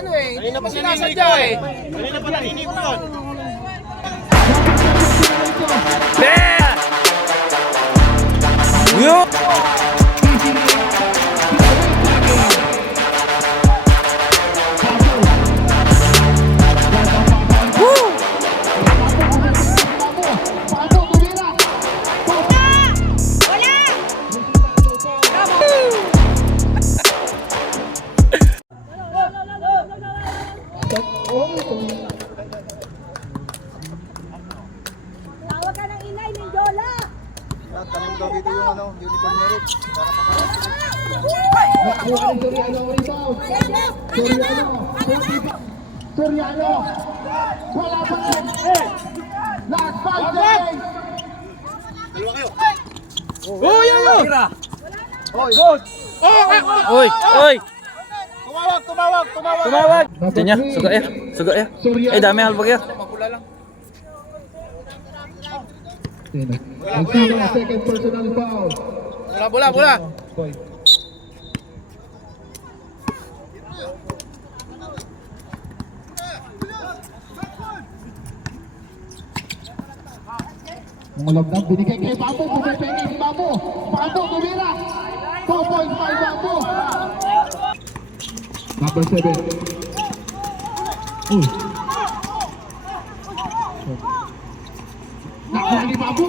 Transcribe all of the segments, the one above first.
ano eh. Hindi naman sinasadya eh. Kanina pa naninig ko. Yeah! Yun! Daw dito yung ano, unicorn merit. Para pa Nakuha ni Soriano rebound. Soriano. Soriano. Wala pa rin. Last five seconds. Dalawa kayo. Oh, yan yun! Uy! Uy! Tumawag, tumawag, tumawag. Tumawag! Ito niya, suga ya. Suga ya. Eh, dami halbag ya. Magsino ang second personal foul. Bola, bola, bola. Mga lagdag, binigay kay Babo. Bumipengin si Babo. Babo, tumira. 2.5 Babo. Number 7. Uy. Nakuha ni Babo.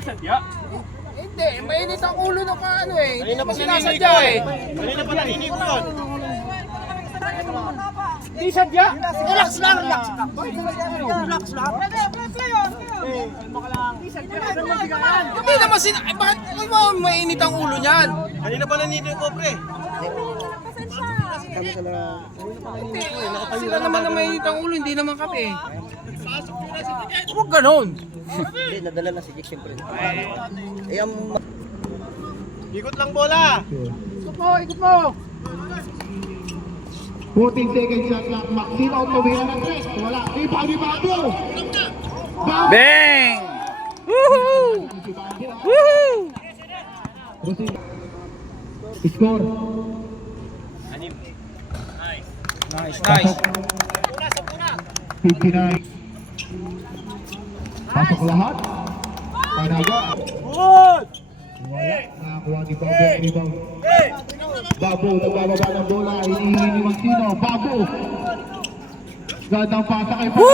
lang! Hindi, mainit ang ulo ng ano eh. Hindi naninig sinasadya ko eh. Kanina pa naninig ko yun. Hindi sadya. Relax lang, relax lang. Relax lang. Hindi naman sin... Eh, bakit mo mainit ang ulo niyan? Kanina pa naninig ko, pre. Hindi, sila naman na mainit ang ulo, hindi naman kami eh. Huwag ganon. Hindi, nadala na si Jake siyempre. Eh, ang Ikot lang bola. Ikot mo, ikot mo. 14 seconds shot clock. Maxino tumira ng tres. Wala. Iba ni Babo. Babo. bang! Woohoo! Woohoo! Score. Nice, nice. 59. Pasok lahat. Panaga. Wala. Nakakuha ni Babo rebound. Babo, nagbababa ng bola. Hinihingi ni Maxino. Babo. Gandang pasa kay Babo.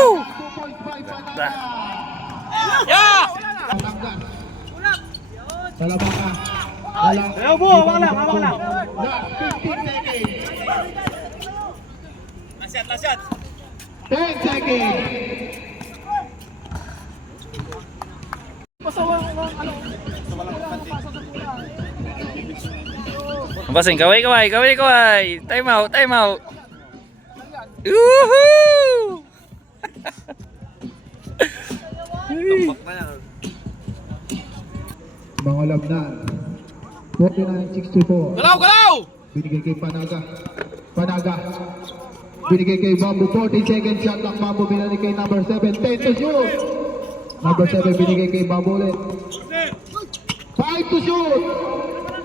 2.5 Panaga. Yeah! Patanggas. Talaba ka. Wala. Ayaw mo, hawak lang, hawak lang. Last 15 seconds. Lasyat, lasyat. 10 seconds. Basing, kaway, kaway, kaway, kaway. Time out, time out. Woohoo! Mga labnan. 49-64. Galaw, galaw! Binigay kay Panaga. Panaga. Binigay kay Babu. 40 seconds shot clock. Babu binigay kay number 7. 10 to shoot. Number 7 binigay kay Babu ulit. 5 to shoot.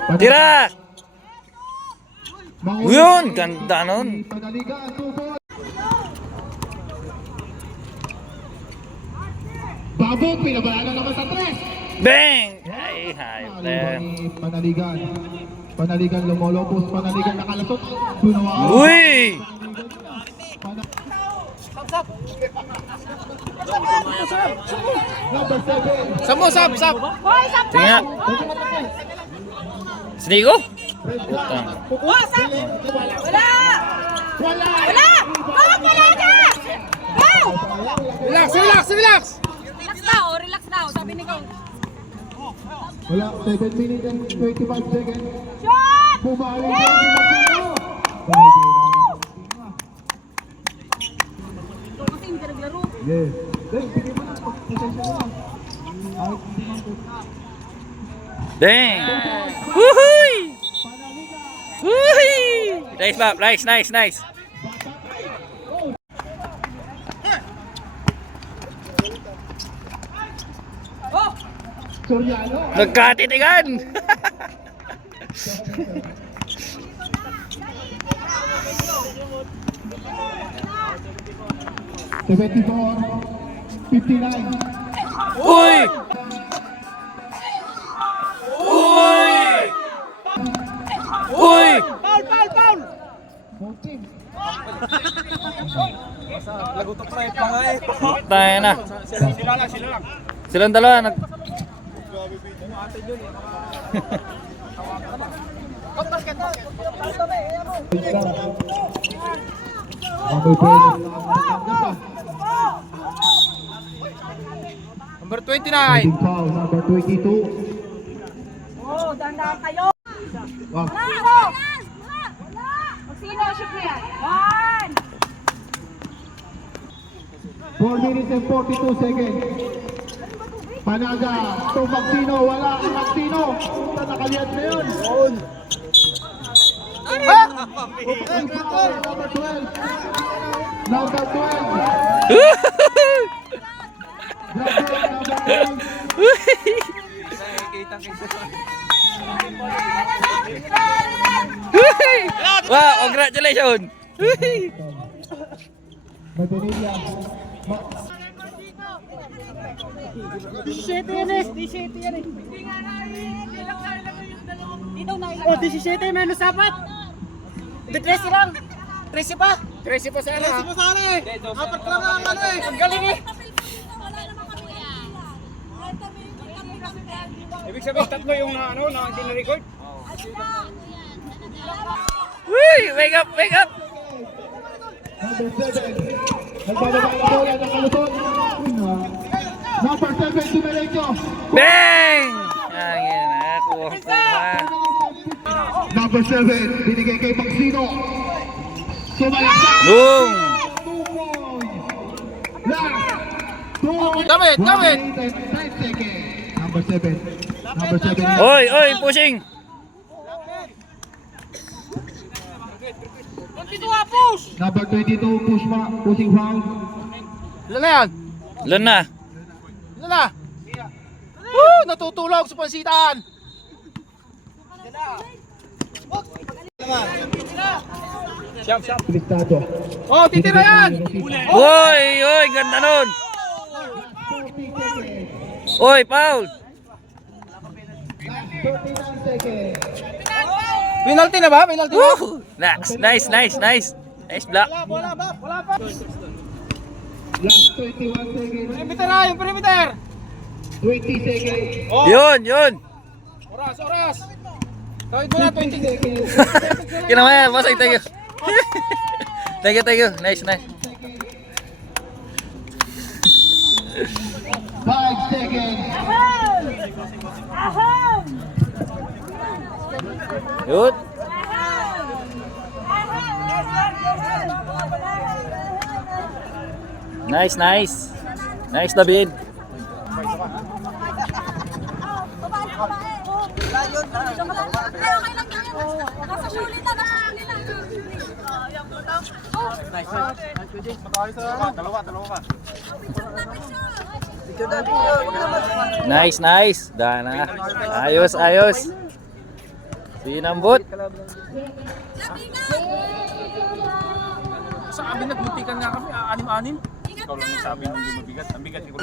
Panaga. Yun, ganda nun. Panaliga. 2 ball. Babu, pinabayaan na naman sa 3. Bang! Ay, na yan. Panaligan. Panaligan lumolopos. Panaligan nakalasot. Bunawa. Uy! Number 7. Sabo, sab, sab. Hoy, sap! Tingnan. Sinigo? Wala! Wala. Wala! Wala! Relax, relax, relax. Relax daw, relax daw, sabi ni Go. Wala. 7 minutes and 25 seconds. Shot! Bumalik na si Maxino. Pwede lang. Kasi hindi ka naglaro. Yes. Dahil, bigyan mo na. Pasensya na lang. Kahit hindi man po. Dang! Woohoo! Woohoo! Nice, Bob. Nice, nice, nice. Nagkatitigan! 74. 59. Uy! Uy! Uy! 14. Lagutok na yung pangay. Tayo na. Silang dalawa nag... Amoy pwede lang matanggap ah. Number 29. Heading foul, number 22. Oh, dandan kayo. Wow. Sino? Shoot mo yan. One. 4 minutes and 42 seconds. Panaga, to Maxino, wala ang Maxino. Puta, nakaliat na yun. Heading foul, number 12. Number 12. Number 12. Wow, congratulations! Madelia. Dito na ilang. Oh, 17 menos 4. Di 13 lang. 13 pa. 13 pa sana. 13 pa sana eh. Apat lang ang ano eh. Ang galing eh. Ibig sabihin tatlo yung na, ano, na hindi na-record. Uy! Wake up! Wake up! Number 7. Nagbababa ang bola ng kalusot. Number 7, Dumerecho. Bang! Yan, yan. Nakuha ko na. Number 7, binigay kay Maxino. Sumalaksak. Boom! Last. And nine seconds. Number 7. Number 7. Oy, oy, pushing! Number 22, push pa, pushing foul. Ilan na yan? Ilan na? Ilan na? Woo! Natutulog sa pansitan. Listado. Oh, titira yan. Oy, oy, ganda nun! Oy, Paul! 39 seconds. Penalty na ba? Penalty na? Woo! Nice, nice, nice, nice. Nice block. Wala ba? Wala pa. Last 21 seconds. Perimeter na, yung perimeter. 20 seconds. Oh, Yun, yun. oras, oras. Tawid mo na, 20 seconds. Kinamaya, bossing, thank you. thank you, thank you. Nice, nice. 5 seconds. Aham! Aham! Yun. Nice, nice. Nice, David. Nice, nice. Dana. Ayos, ayos. Sinambot. Sa amin nagbutikan nga kami, anim-anim. Ikaw lang sabi ng hindi mabigat. Ang bigat ko.